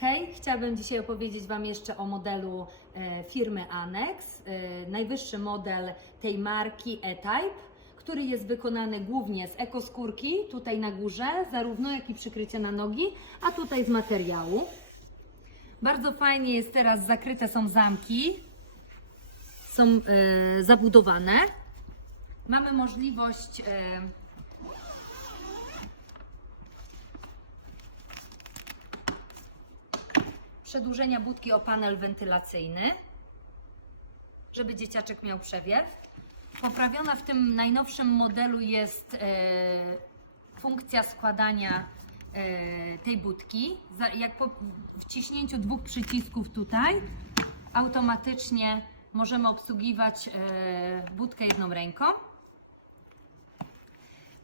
Hej, chciałabym dzisiaj opowiedzieć Wam jeszcze o modelu e, firmy Annex. E, najwyższy model tej marki E-Type, który jest wykonany głównie z ekoskórki, tutaj na górze, zarówno jak i przykrycie na nogi, a tutaj z materiału. Bardzo fajnie jest teraz, zakryte są zamki, są e, zabudowane. Mamy możliwość przedłużenia budki o panel wentylacyjny, żeby dzieciaczek miał przewiew. Poprawiona w tym najnowszym modelu jest e, funkcja składania e, tej budki. Jak po wciśnięciu dwóch przycisków tutaj, automatycznie możemy obsługiwać e, budkę jedną ręką.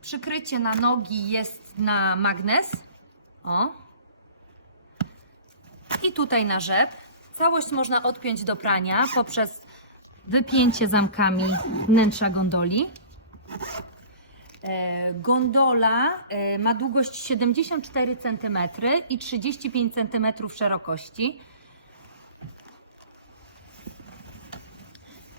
Przykrycie na nogi jest na magnes. O, i tutaj na rzep. Całość można odpiąć do prania poprzez wypięcie zamkami wnętrza gondoli. E, Gondola e, ma długość 74 cm i 35 cm szerokości.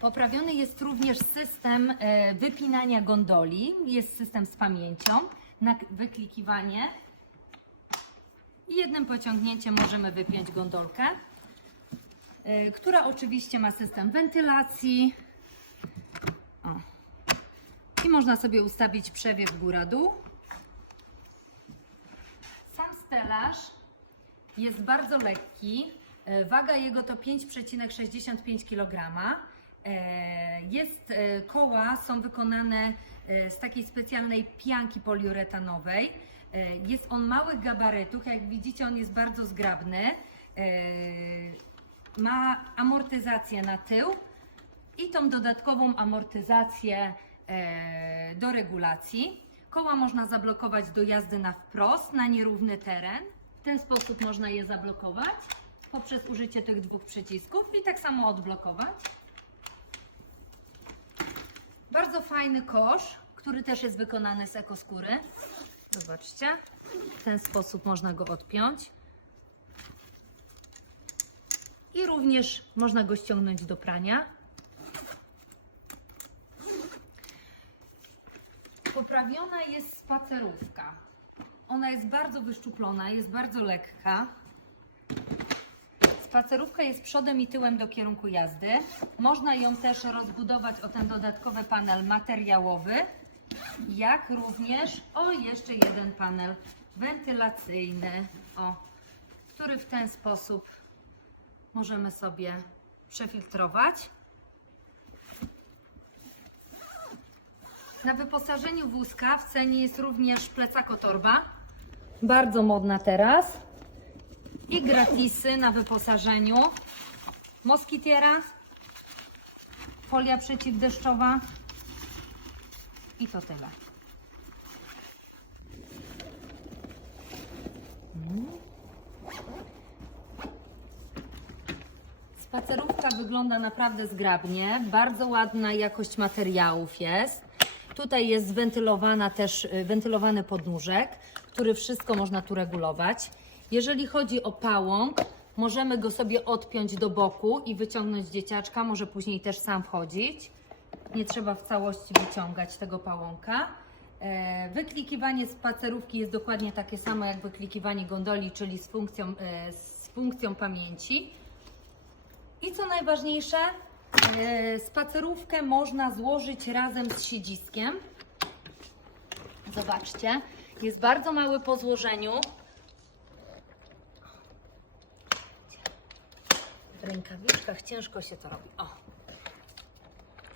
Poprawiony jest również system e, wypinania gondoli. Jest system z pamięcią na wyklikiwanie. I jednym pociągnięciem możemy wypiąć gondolkę, y, która oczywiście ma system wentylacji. O. I można sobie ustawić przewiew góra-dół. Sam stelaż jest bardzo lekki. E, Waga jego to 5,65 kg. E, Jest, koła są wykonane z takiej specjalnej pianki poliuretanowej. E, Jest on małych gabarytów, jak widzicie on jest bardzo zgrabny. E, Ma amortyzację na tył i tą dodatkową amortyzację e, do regulacji. Koła można zablokować do jazdy na wprost, na nierówny teren. W ten sposób można je zablokować poprzez użycie tych dwóch przycisków i tak samo odblokować. Bardzo fajny kosz, który też jest wykonany z ekoskóry. Zobaczcie, w ten sposób można go odpiąć. I również można go ściągnąć do prania. Poprawiona jest spacerówka. Ona jest bardzo wyszczuplona, jest bardzo lekka. Spacerówka jest przodem i tyłem do kierunku jazdy. Można ją też rozbudować o ten dodatkowy panel materiałowy, jak również o jeszcze jeden panel wentylacyjny, o, który w ten sposób możemy sobie przefiltrować. Na wyposażeniu wózka w cenie jest również plecakotorba, bardzo modna teraz. I gratisy na wyposażeniu. Moskitiera, folia przeciwdeszczowa i to tyle. Spacerówka wygląda naprawdę zgrabnie. Bardzo ładna jakość materiałów jest. Tutaj jest wentylowana też, y, wentylowany podnóżek, który wszystko można tu regulować. Jeżeli chodzi o pałąk, możemy go sobie odpiąć do boku i wyciągnąć dzieciaczka, może później też sam wchodzić. Nie trzeba w całości wyciągać tego pałąka. E, Wyklikiwanie spacerówki jest dokładnie takie samo jak wyklikiwanie gondoli, czyli z funkcją, e, z funkcją pamięci. I co najważniejsze, e, spacerówkę można złożyć razem z siedziskiem. Zobaczcie, jest bardzo mały po złożeniu. W rękawiczkach ciężko się to robi. O.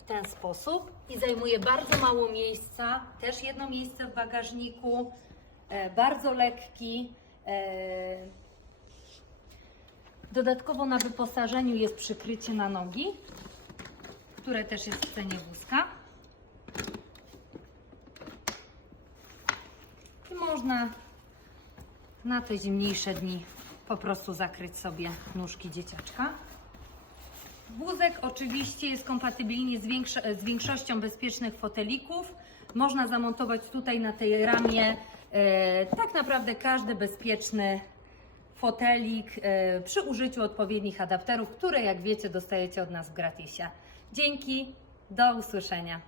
Ten sposób i zajmuje bardzo mało miejsca. Też jedno miejsce w bagażniku. E, bardzo lekki. E, Dodatkowo na wyposażeniu jest przykrycie na nogi, które też jest w cenie wózka. I można na te zimniejsze dni po prostu zakryć sobie nóżki dzieciaczka. Wózek oczywiście jest kompatybilny z, z większością bezpiecznych fotelików. Można zamontować tutaj na tej ramie e, tak naprawdę każdy bezpieczny fotelik e, przy użyciu odpowiednich adapterów, które jak wiecie dostajecie od nas w gratisie. Dzięki, do usłyszenia.